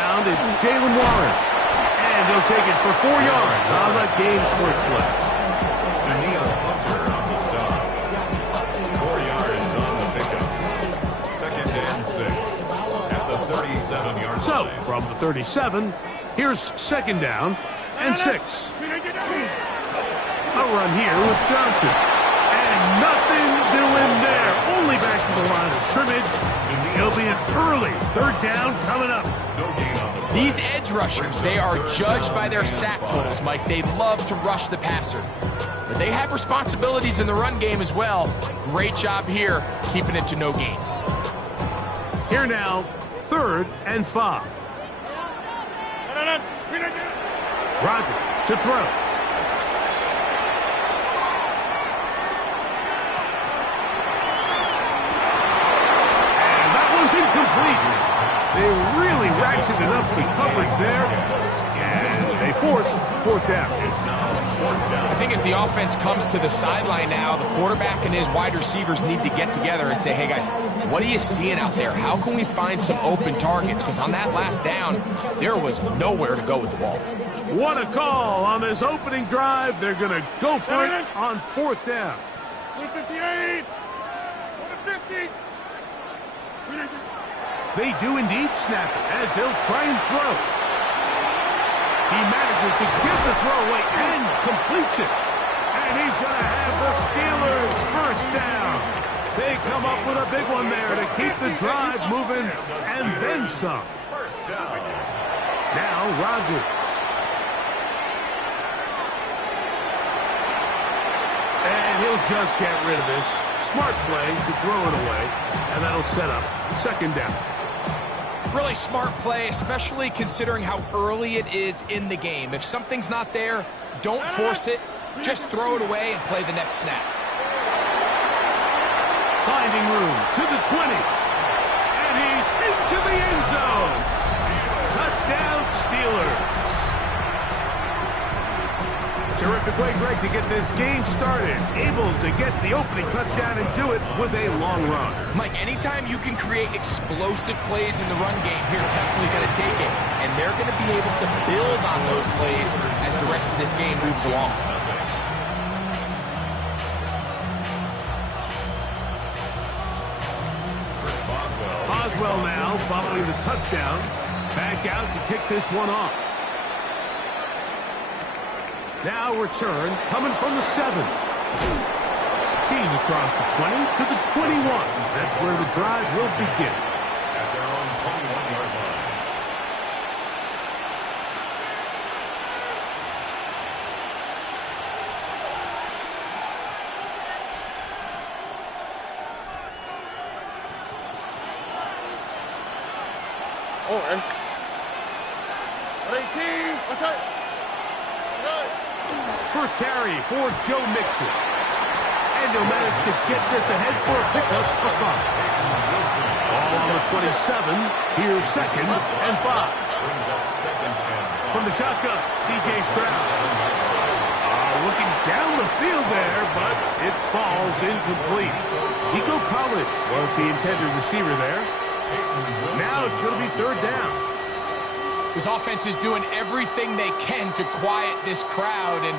ground, it's Jalen Warren. And he'll take it for 4 yards on the game's first play. Hunter on the stop. 4 yards on the pickup. 2nd and 6 at the 37-yard line. So, from the 37, here's 2nd down and 6. A run here with Johnson. And nothing doing there. Only back to the line of scrimmage. He'll be an early 3rd down coming up. No gain on the play. These edge rushers, they are judged by their sack totals, Mike. They love to rush the passer. But they have responsibilities in the run game as well. Great job here, keeping it to no gain. Here now, 3rd and 5. Rodgers to throw. And that one's incomplete. They really ratcheted up the coverage there. And they force 4th down. I think as the offense comes to the sideline now, the quarterback and his wide receivers need to get together and say, hey guys, what are you seeing out there? How can we find some open targets? Because on that last down, there was nowhere to go with the ball. What a call on this opening drive. They're going to go for it on 4th down. 158. 150. They do indeed snap it as they'll try and throw. He manages to get the throw away and completes it. And he's going to have the Steelers 1st down. They come up with a big one there to keep the drive moving and then some. 1st down. Now Rodgers. And he'll just get rid of this. Smart play to throw it away. And that'll set up 2nd down. Really smart play, especially considering how early it is in the game. If something's not there, don't force it. Just throw it away and play the next snap. Finding room to the 20. And he's into the end zone. Touchdown, Steelers. Terrific way, Greg, to get this game started. Able to get the opening touchdown and do it with a long run. Mike, anytime you can create explosive plays in the run game, here, definitely going to take it. And they're going to be able to build on those plays as the rest of this game moves along. Boswell now following the touchdown. Back out to kick this one off. Now return coming from the 7. He's across the 20 to the 21. That's where the drive will begin. At their own 21-yard line. Oh, 18. What's that? First carry for Joe Mixon. And he'll manage to get this ahead for a pickup of 5. Ball on the 27. Here's 2nd and 5. Brings up 2nd and 5. From the shotgun, C.J. Stroud. Looking down the field there, but it falls incomplete. Nico Collins was the intended receiver there. Now it's going to be 3rd down. This offense is doing everything they can to quiet this crowd, and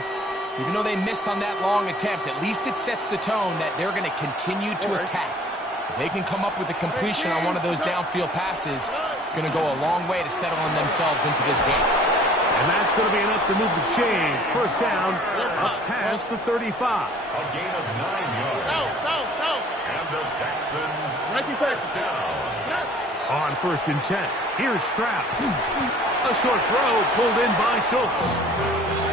even though they missed on that long attempt, at least it sets the tone that they're going to continue to attack. If they can come up with a completion on one of those downfield passes, it's going to go a long way to settling themselves into this game. And that's going to be enough to move the chains. 1st down, up past the 35. A gain of 9 yards. And the Texans 1st down. On 1st and 10, here's Stroud. A short throw pulled in by Schultz.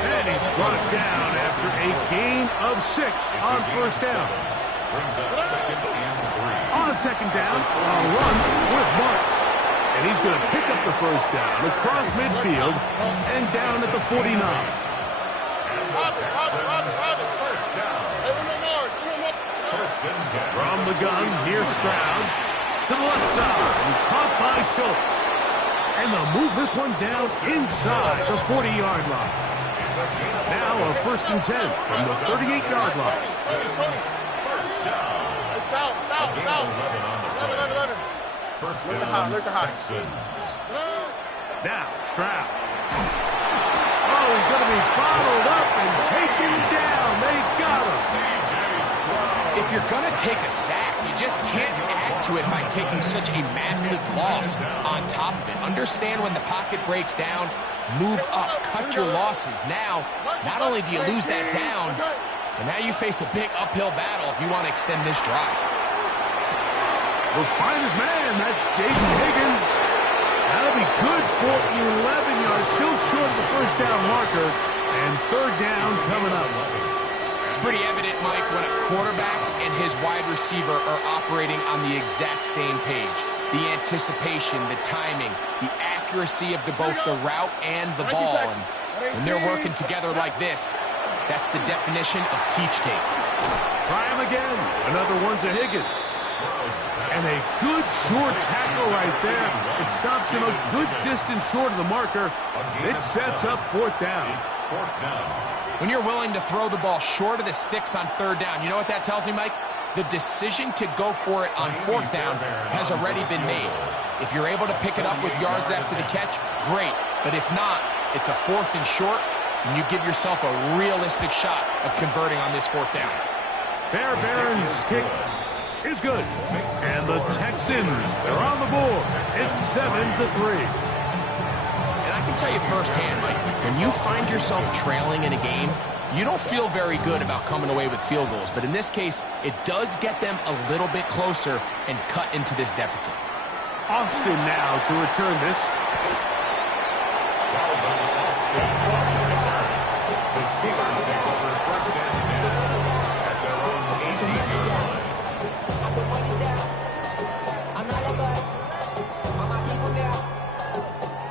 And he's brought down after a gain of 6 on 1st down. Brings up 2nd and 3. On 2nd down, a run with Marks. And he's going to pick up the 1st down across midfield and down at the 49. And the Texans 1st down. 1st and 10. From the gun, here's Stroud. To the left side, and caught by Schultz. And they'll move this one down inside the 40-yard line. Now a 1st and 10 from the 38-yard line. 1st down. A gain of 11 on the play. 1st down, Texans. Now, Stroud. Oh, he's going to be bottled up and taken down. They got him. If you're going to take a sack, you just can't add to it by taking such a massive loss on top of it. Understand when the pocket breaks down, move up, cut your losses. Now, not only do you lose that down, but now you face a big uphill battle if you want to extend this drive. Will find his man. That's Jaden Higgins. That'll be good for 11 yards. Still short of the first down marker. And third down coming up. It's pretty evident, Mike, when a quarterback and his wide receiver are operating on the exact same page. The anticipation, the timing, the accuracy of both the route and the ball. And when they're working together like this, that's the definition of teach tape. Try him again. Another one to Higgins. And a good short tackle right there. It stops him a good distance short of the marker. It sets up fourth down. When you're willing to throw the ball short of the sticks on third down, you know what that tells me, Mike? The decision to go for it on fourth down has already been made. If you're able to pick it up with yards after the catch, great. But if not, it's a fourth and short, and you give yourself a realistic shot of converting on this fourth down. Fairbairn's kick is good. And the Texans are on the board. It's 7-3. And I can tell you firsthand, Mike, when you find yourself trailing in a game, you don't feel very good about coming away with field goals. But in this case, it does get them a little bit closer and cut into this deficit. Austin now to return this. The Steelers take over first and 10 at their own 18-yard line. I'm not a bus. All my people there.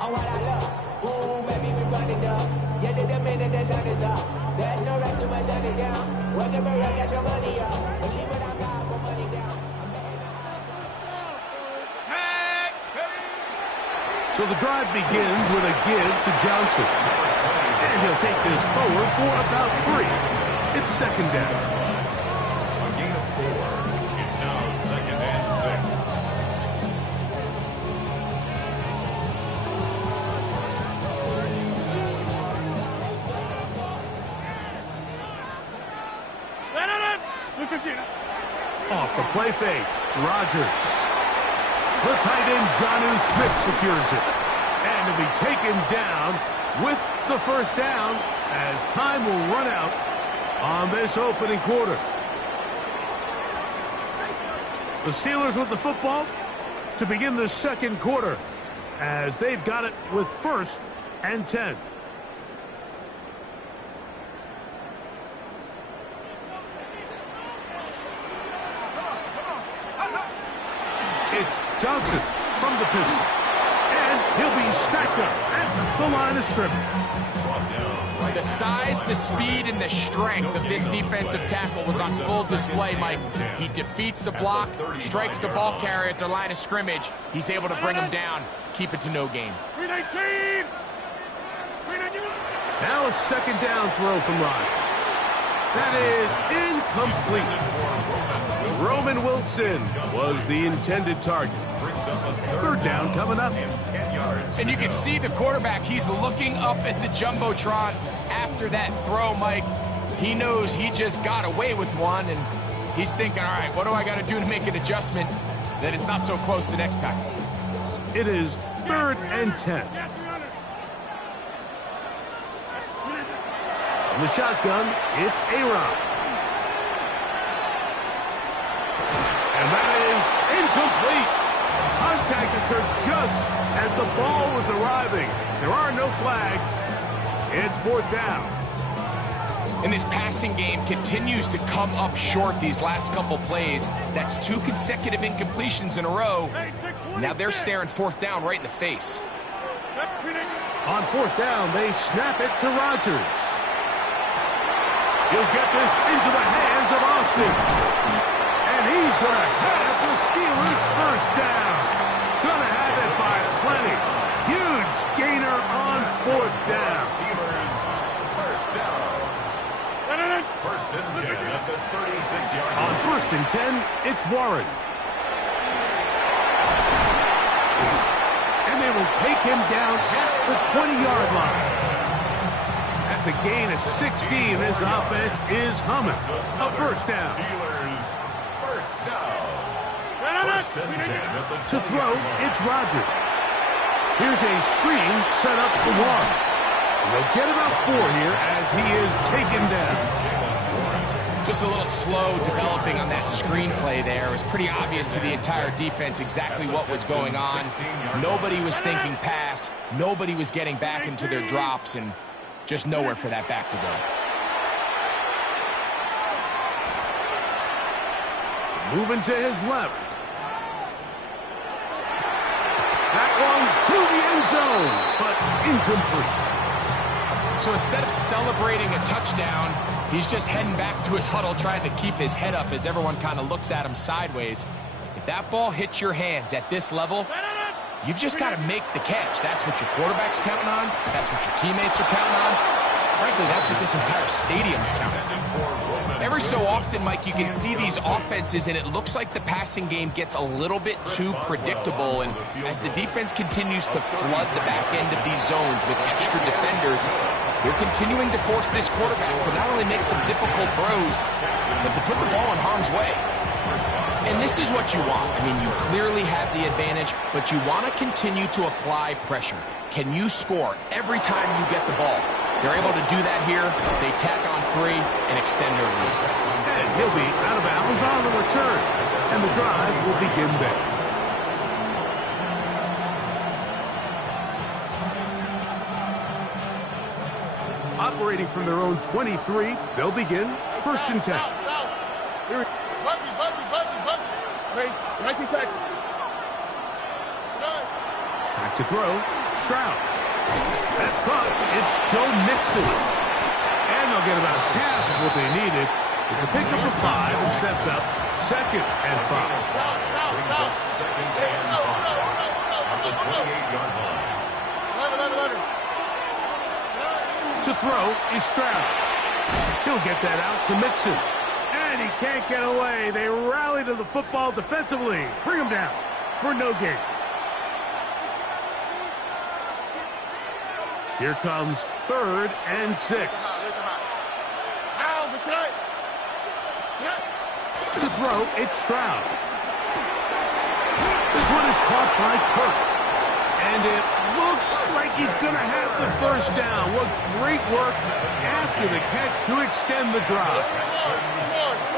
Oh, what I love. Ooh, baby, we run it up. Yeah, the minute the sun is up. There's no rest to my shut it down. Whenever I get your money up. Believe it, I'm not for money down. So the drive begins with a give to Johnson. And he'll take this forward for about 3. It's second down. A gain of 4. It's now second and 6. Off the play fake, Rodgers. The tight end, Jonnu Smith, secures it. And he'll be taken down with the first down as time will run out on this opening quarter. The Steelers with the football to begin the second quarter as they've got it with first and 10. It's Johnson from the pistol. And he'll be stacked up at the line of scrimmage. The size, the speed, and the strength of this defensive tackle was on full display, Mike. He defeats the block, strikes the ball carrier at the line of scrimmage. He's able to bring him down, keep it to no gain. Now a second down throw from Rodgers. That is incomplete. Roman Wilson was the intended target. Third down coming up. And you can see the quarterback, he's looking up at the Jumbotron after that throw, Mike. He knows he just got away with one, and he's thinking, all right, what do I got to do to make an adjustment that it's not so close the next time? It is third and 10. In the shotgun, it's Aaron. And that is incomplete. Contact occurred just as the ball was arriving. There are no flags. It's fourth down. And this passing game continues to come up short these last couple plays. That's 2 consecutive incompletions in a row. Now they're staring fourth down right in the face. On fourth down, they snap it to Rodgers. He'll get this into the hands of Austin. And he's going to have the Steelers first down. Going to have it by plenty. Huge gainer on fourth down. Steelers first down. First and 10 at the 36-yard line. On first and 10, it's Warren. And they will take him down at the 20-yard line. That's a gain of 16. This offense is humming. A first down. Steelers, first down. First and 10 at the To throw, 20-yard line. it's Rodgers. Here's a screen set up for one. And they'll get about 4 here as he is taken down. Just a little slow developing on that screenplay there. It was pretty obvious to the entire defense exactly what was going on. Nobody was thinking pass. Nobody was getting back into their drops, and just nowhere for that back to go. Moving to his left. That one to the end zone, but incomplete. So instead of celebrating a touchdown, he's just heading back to his huddle trying to keep his head up as everyone kind of looks at him sideways. If that ball hits your hands at this level, you've just got to make the catch. That's what your quarterback's counting on. That's what your teammates are counting on. Frankly, that's what this entire stadium's counting on. Every so often, Mike, you can see these offenses, and it looks like the passing game gets a little bit too predictable. And as the defense continues to flood the back end of these zones with extra defenders, they're continuing to force this quarterback to not only make some difficult throws, but to put the ball in harm's way. And this is what you want. I mean, you clearly have the advantage, but you want to continue to apply pressure. Can you score every time you get the ball? They're able to do that here. They tack on 3 and extend their lead. And he'll be out of bounds on the return. And the drive will begin there. Operating from their own 23, they'll begin first and 10. Here we go. Buggy. Hey, 19 Texas. Back to throw. Stroud. That's caught. It's Joe Mixon. And they'll get about half of what they needed. It's a pickup of 5 and sets up second and 5. Brings up second and 5 at the 28-yard line. To throw is Stroud. He'll get that out to Mixon. And he can't get away. They rally to the football defensively. Bring him down for no gain. Here comes 3rd and 6. To throw, it's Stroud. This one is caught by Kirk. And it looks like he's going to have the first down. What great work after the catch to extend the drive.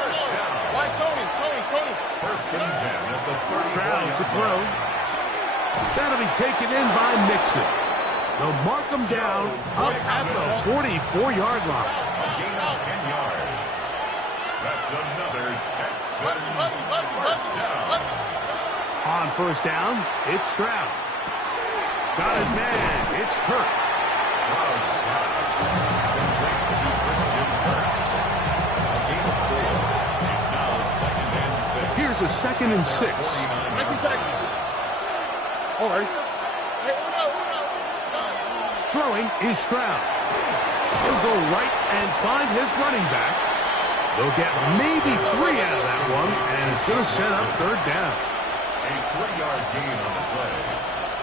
First down. Tony. First and 10 at the 30-yard Stroud to line. throw. That'll be taken in by Mixon. They'll mark him down up at the 44-yard line. A gain of 10 yards. That's another Texans first down. On first down, it's Stroud. Got his man. It's Kirk. Stroud's pass. Complete to Christian Kirk. A gain of 4. It's now second and 6. Here's a second and 6. 19 Texas. All right. Throwing is Stroud. He'll go right and find his running back. They'll get maybe 3 out of that one, and it's going to set up third down. A 3-yard gain on the play.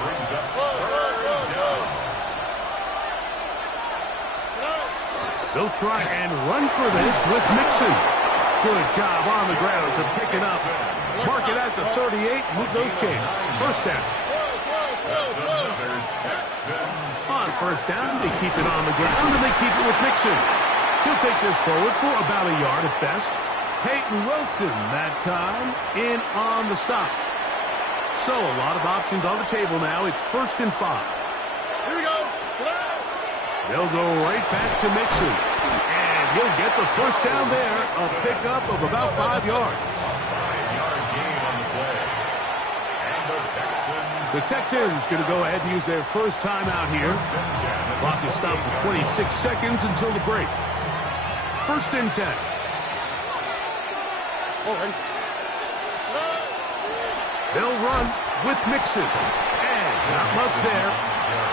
Brings up third down. They'll try and run for this with Mixon. Good job on the ground to pick it up. Mark it at the 38, move those chains. First down. That's another Texans. On first down, they keep it on the ground, and they keep it with Mixon. He'll take this forward for about a yard at best. Peyton Wilson that time in on the stop. So a lot of options on the table now. It's first and 5. Here we go. They'll go right back to Mixon. And he'll get the first down there. A pickup of about 5 yards. 5-yard gain on the play. And the The Texans going to go ahead and use their first timeout here. Clock is stopped for 26 seconds until the break. First and 10. All right. They'll run with Mixon. And not much there.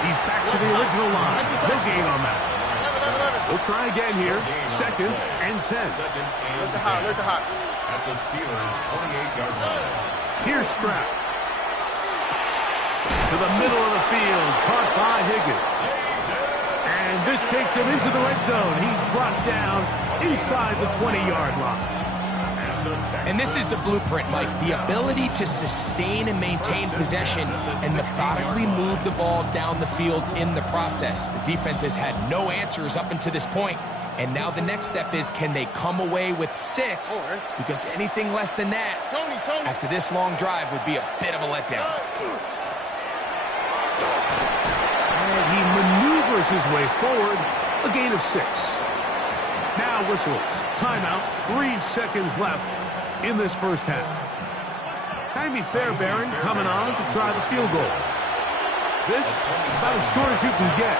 He's back to the original line. No gain on that. We'll try again here. Second and 10. Let the hot. At the Steelers' 28-yard line. Here's Stroud. To the middle of the field, caught by Higgins. And this takes him into the red zone. He's brought down inside the 20-yard line. And this is the blueprint, Mike. The ability to sustain and maintain possession and methodically move the ball down the field in the process. The defense has had no answers up until this point. And now the next step is, can they come away with 6? Because anything less than that, after this long drive, would be a bit of a letdown. And he maneuvers his way forward, a gain of 6. Now whistles. Timeout, 3 seconds left in this first half. Jaime Fairbairn coming on to try the field goal. This is about as short as you can get.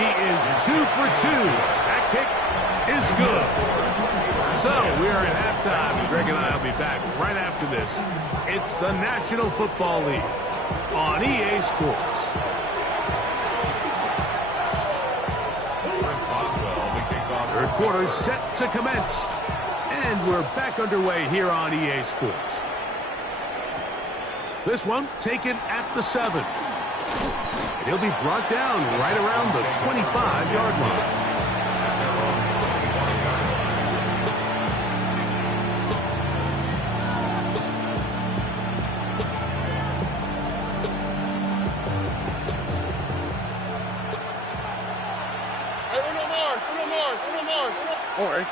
He is 2 for 2. That kick is good. So we are at halftime. Greg and I will be back right after this. It's the National Football League on EA Sports. Third quarter set to commence. And we're back underway here on EA Sports. This one taken at the 7. And he'll be brought down right around the 25-yard line. All right.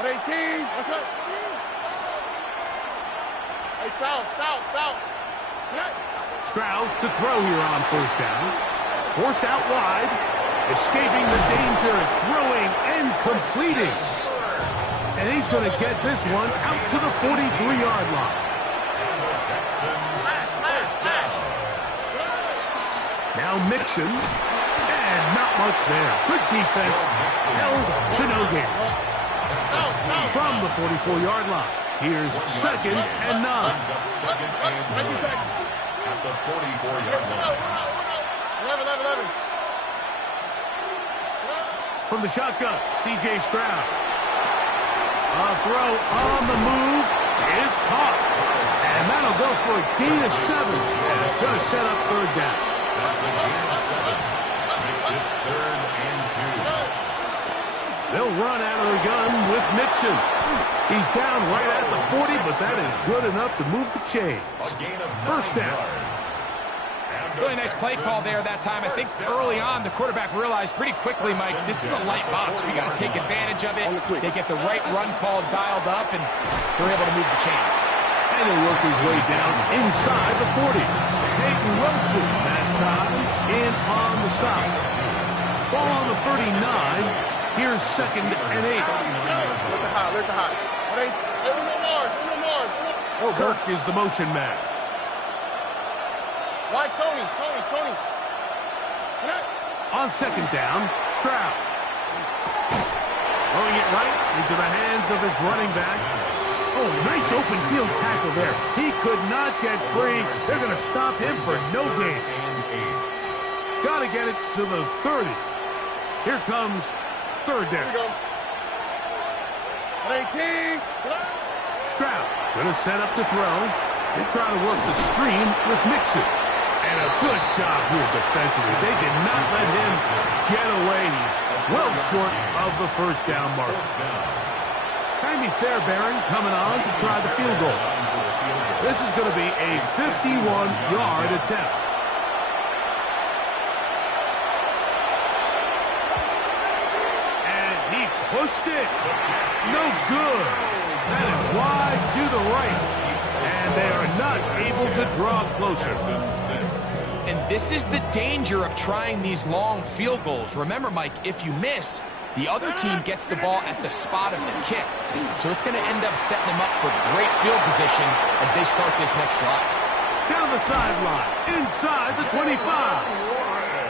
118. What's up? Hey, south. Stroud to throw here on first down. Forced out wide. Escaping the danger, throwing and completing. And he's going to get this one out to the 43-yard line. Now Mixon. And not much there. Good defense. Held to no gain. From the 44-yard line. Here's 2nd and 9. At the 44-yard line. 11. From the shotgun, C.J. Stroud. A throw on the move is caught. And that'll go for a gain of 7. And it's going to set up third down. That's a gain of 7. Makes it 3rd and 2. They'll run out of the gun with Mixon. He's down right at the 40, but that is good enough to move the chains. First down. Really nice play call there that time. I think early on the quarterback realized pretty quickly, Mike, this is a light box. We got to take advantage of it. They get the right run call dialed up, and they're able to move the chains. And he'll work his way down inside the 40. Peyton Wilson that time in on the stop. Ball on the 39. Here's 2nd and 8. There's the high. Kirk is the motion man. Why Tony? On 2nd down, Stroud. Throwing it right into the hands of his running back. Oh, nice open field tackle there. He could not get free. They're going to stop him for no gain. Got to get it to the 30. Here comes 3rd down. 18. Stroud going to set up to throw. They try to work the screen with Mixon. And a good job here defensively. They did not let him get away. He's well short of the first down mark. Jaime Fairbairn coming on to try the field goal. This is going to be a 51-yard attempt. And he pushed it. No good. That is wide to the right. And they are not able to draw closer. And this is the danger of trying these long field goals. Remember, Mike, if you miss, the other team gets the ball at the spot of the kick. So it's going to end up setting them up for great field position as they start this next drive. Down the sideline, inside the 25.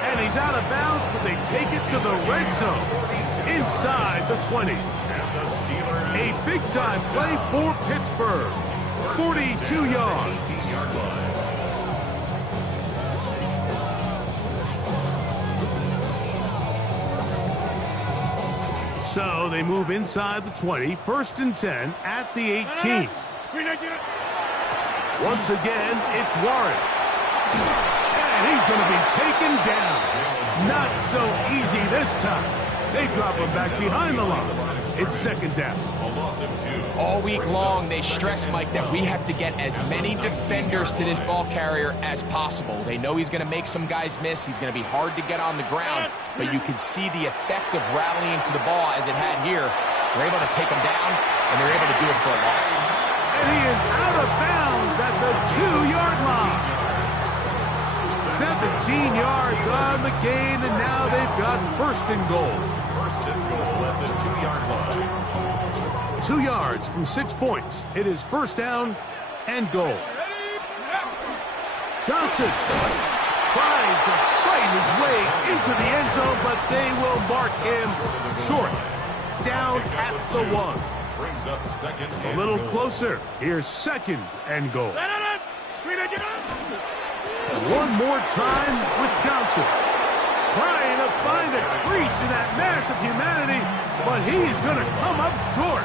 And he's out of bounds, but they take it to the red zone. Inside the 20. A big-time play for Pittsburgh. 42 yards. So they move inside the 20, 1st and 10 at the 18. Once again, it's Warren. And he's going to be taken down. Not so easy this time. They drop him back behind the line. It's second down. All week long, they stress, Mike, that we have to get as many defenders to this ball carrier as possible. They know he's going to make some guys miss. He's going to be hard to get on the ground, but you can see the effect of rallying to the ball as it had here. They're able to take him down, and they're able to do it for a loss. And he is out of bounds at the 2-yard line. 17 yards on the gain, and now they've got first and goal. First and goal at the 2-yard line. 2 yards from 6 points. It is first down and goal. Johnson trying to fight his way into the end zone, but they will mark him short. Down at the 1. Brings up second and A little goal. closer. Here's second and goal. One more time with Johnson. Trying to find a crease in that mass of humanity, but he's going to come up short.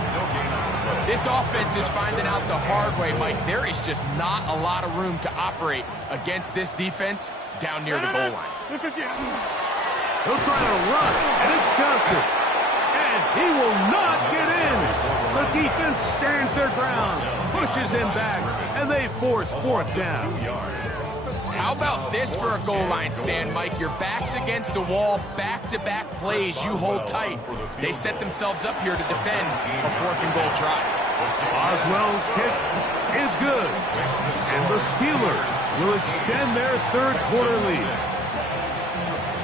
This offense is finding out the hard way, Mike. There is just not a lot of room to operate against this defense down near the goal line. He'll try to run, and it's Johnson. And he will not get in. The defense stands their ground, pushes him back, and they force fourth down. How about this for a goal line stand, Mike? Your back's against the wall, back-to-back plays, you hold tight. They set themselves up here to defend a fourth and goal try. Oswell's kick is good, and the Steelers will extend their third quarter lead.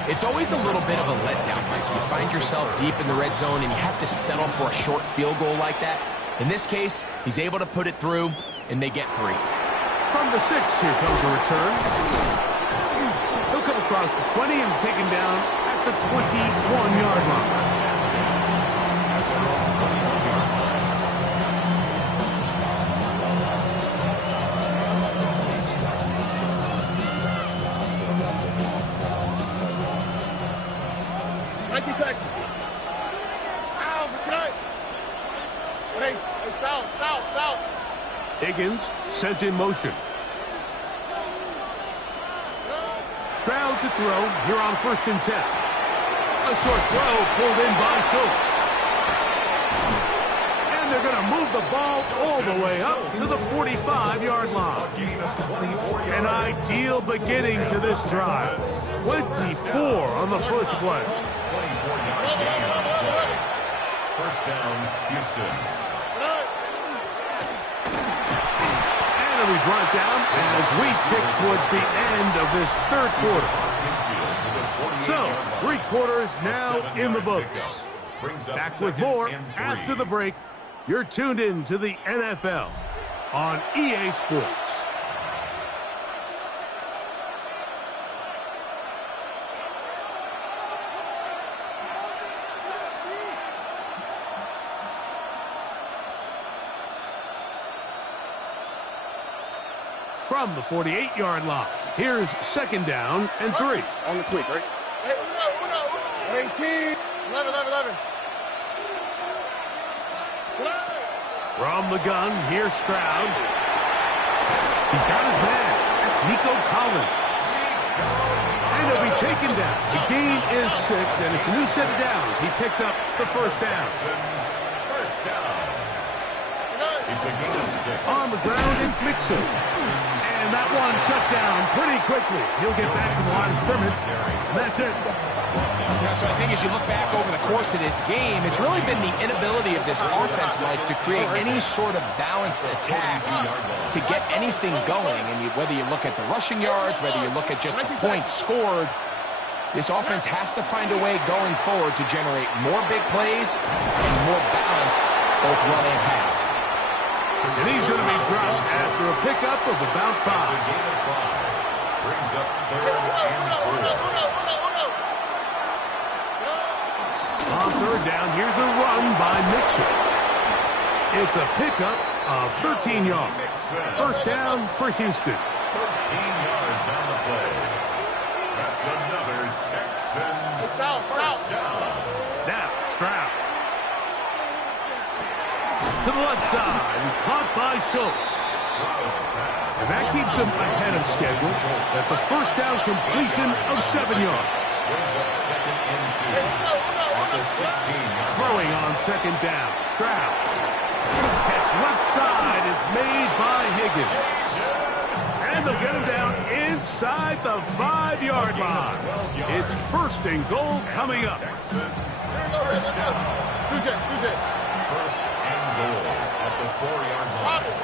It's always a little bit of a letdown, Mike. You find yourself deep in the red zone, and you have to settle for a short field goal like that. In this case, he's able to put it through, and they get 3. From the 6, here comes a return. He'll come across the 20 and taken down at the 21-yard line. Higgins sent in motion. Stroud to throw here on 1st and 10. A short throw pulled in by Schultz. And they're going to move the ball all the way up to the 45-yard line. An ideal beginning to this drive. 24 on the first play. First down, Houston. And we brought down as we tick towards the end of this third quarter. So, 3 quarters now in the books. Back with more after the break. You're tuned in to the NFL on EA Sports. From the 48-yard line, here's second down and 3. On the quick, right? Hey, Uno. 18. 11. From the gun, here's Stroud. He's got his man. That's Nico Collins. And he'll be taken down. The gain is 6, and it's a new set of downs. He picked up the first down. First down. It's a gain of 6. On the ground, it's Mixon. And that one shut down pretty quickly. He'll get back to the line of scrimmage, and that's it. Yeah, so I think as you look back over the course of this game, it's really been the inability of this offense, Mike, to create any sort of balanced attack to get anything going. And whether you look at the rushing yards, whether you look at just the points scored, this offense has to find a way going forward to generate more big plays and more balance, both run and pass. And he's going to be dropped after a pickup of about 5. Brings up third and 4. On third down, here's a run by Mixon. It's a pickup of 13 yards. First down for Houston. 13 yards on the play. That's another Texans first down. Now, Stroud. To the left side, and caught by Schultz. Stroud's pass And that keeps him ahead of schedule. That's a first down completion of 7 yards. Brings up second and 2 at the 16-yard. Throwing on second down. Stroud. Catch left side is made by Higgins. And they'll get him down inside the 5-yard line. It's first and goal coming up. First and goal at the 4-yard line. Robbie.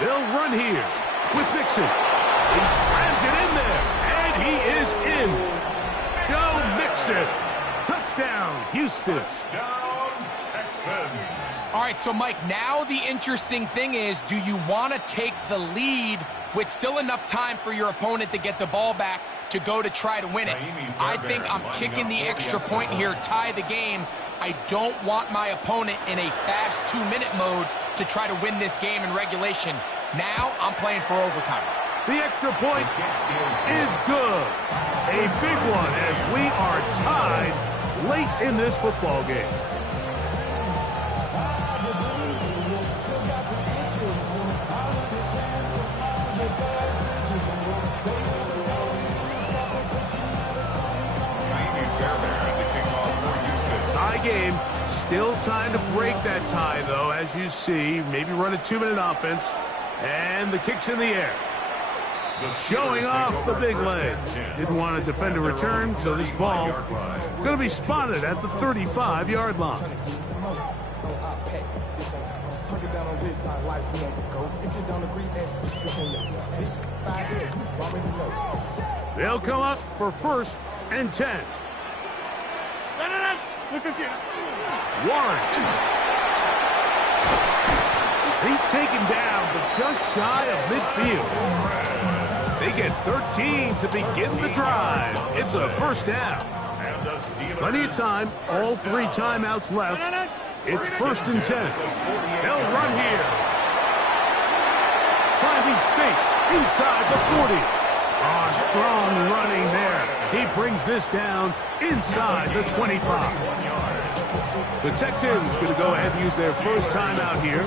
They'll run here with Mixon. He slams it in there, and he is in. Joe Mixon. Touchdown, Houston. Touchdown, Texans. All right, so Mike, now the interesting thing is, do you want to take the lead with still enough time for your opponent to get the ball back to go to try to win it? I think I'm kicking the extra point here, tie the game. I don't want my opponent in a fast 2-minute mode to try to win this game in regulation. Now I'm playing for overtime. The extra point is good. A big one as we are tied late in this football game. Tie game. Still time to break that tie, though, as you see. Maybe run a 2-minute offense. And the kick's in the air. Showing off the big leg. Didn't want to defend a return, so this ball going to be spotted at the 35-yard line. They'll come up for 1st and 10. Warren. He's taken down, but just shy of midfield. They get 13 to begin the drive. It's a first down. Plenty of time. All 3 timeouts left. It's 1st and 10. They'll run here. Finding space inside the 40. Strong running there. He brings this down inside the 25. The Texans going to go ahead and use their first timeout here.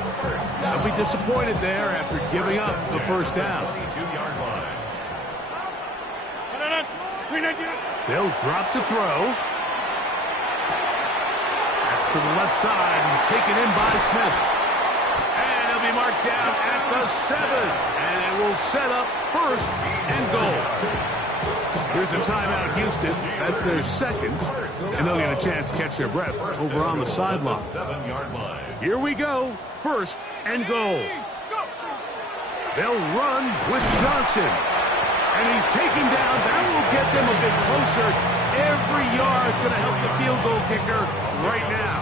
They'll be disappointed there after giving up the first down. They'll drop to throw. That's to the left side and taken in by Smith. And he'll be marked down at the 7. And it will set up 1st and goal. Here's a timeout, Houston. That's their 2nd. And they'll get a chance to catch their breath over on the sideline. Here we go. 1st and goal. They'll run with Johnson. And he's taken down. That will get them a bit closer. Every yard going to help the field goal kicker right now.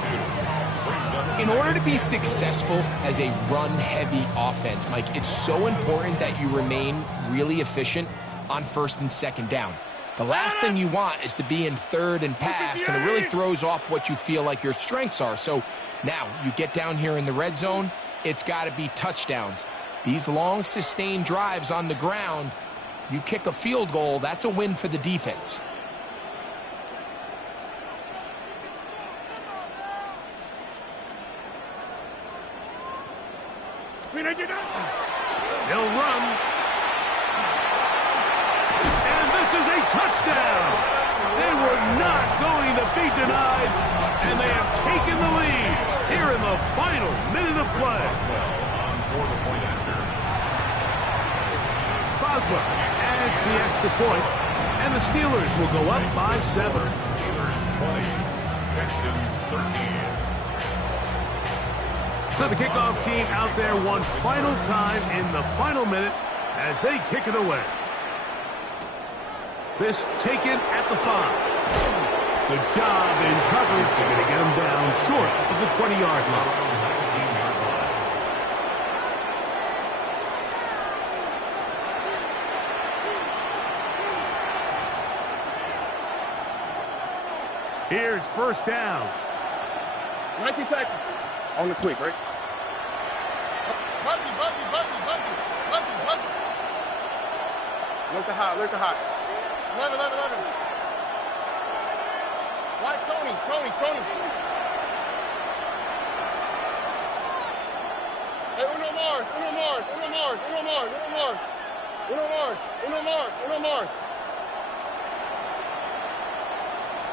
In order to be successful as a run-heavy offense, Mike, it's so important that you remain really efficient on 1st and 2nd down. The last thing you want is to be in 3rd and pass, and it really throws off what you feel like your strengths are. So now you get down here in the red zone, it's got to be touchdowns. These long, sustained drives on the ground, you kick a field goal, that's a win for the defense. They'll run. And this is a touchdown. They were not going to be denied, and they have taken the lead here in the final minute of play. Boswell adds the extra point, and the Steelers will go up by 7. Texans 13. So the kickoff team out there one final time in the final minute as they kick it away. This taken at the 5. Good job in coverage. They're going to get him down short of the 20-yard line. 19-yard line. Here's first down. 19 Texans. On the quick, right? Buggy. Look the hot. 11. Like Tony. Hey, Uno Mars.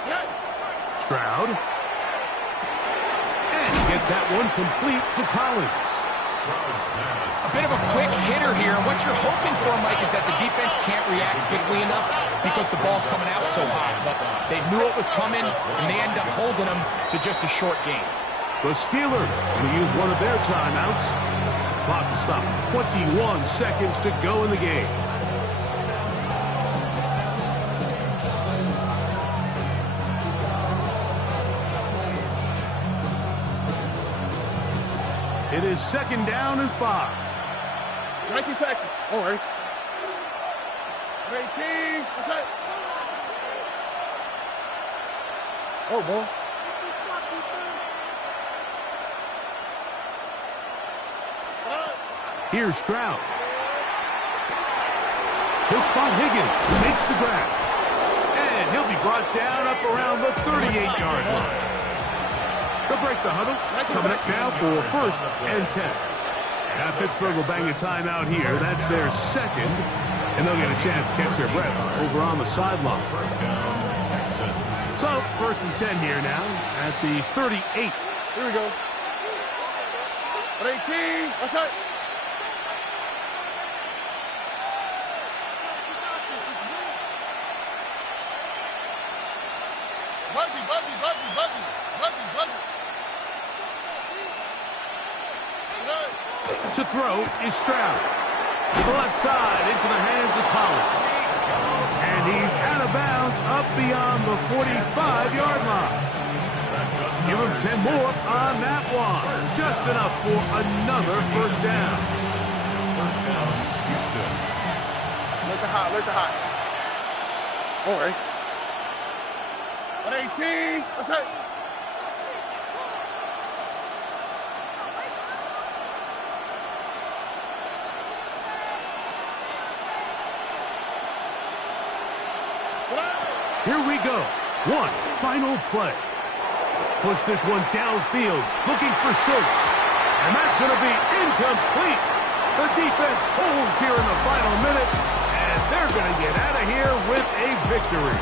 Yeah. Stroud. And he gets that one complete to Collins. A bit of a quick hitter here, and what you're hoping for, Mike, is that the defense can't react quickly enough because the ball's coming out so hot. But they knew it was coming, and they end up holding them to just a short game. The Steelers will use one of their timeouts. Clock to stop. 21 seconds to go in the game. It is second down and 5. 19 Texans. All right. 18. What's that? Oh, boy. Here's Stroud. He'll spot Higgins, who makes the grab. And he'll be brought down up around the 38-yard line. They'll break the huddle. Coming up now for first and 10. Now Pittsburgh will bang a timeout here. That's their second. And they'll get a chance to catch their breath over on the sideline. First down, Texans. So, first and 10 here now at the 38. Here we go. 18. What's that? To throw is Stroud. To the left side, into the hands of Collins. And he's out of bounds up beyond the 45-yard line. Give him 10 more on that one. Just enough for another first down. First down, Houston. Look the hot. All right. 18. What's that? Here we go. One final play. Push this one downfield, looking for Schultz. And that's going to be incomplete. The defense holds here in the final minute, and they're going to get out of here with a victory.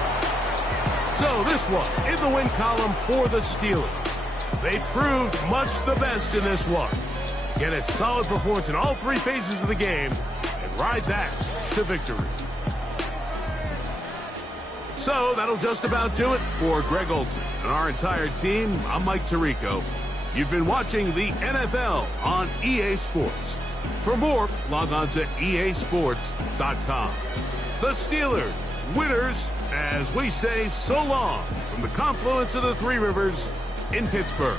So this one in the win column for the Steelers. They proved much the best in this one. Get a solid performance in all three phases of the game and ride that to victory. So that'll just about do it for Greg Olsen and our entire team. I'm Mike Tirico. You've been watching the NFL on EA Sports. For more, log on to easports.com. The Steelers, winners, as we say so long from the confluence of the Three Rivers in Pittsburgh.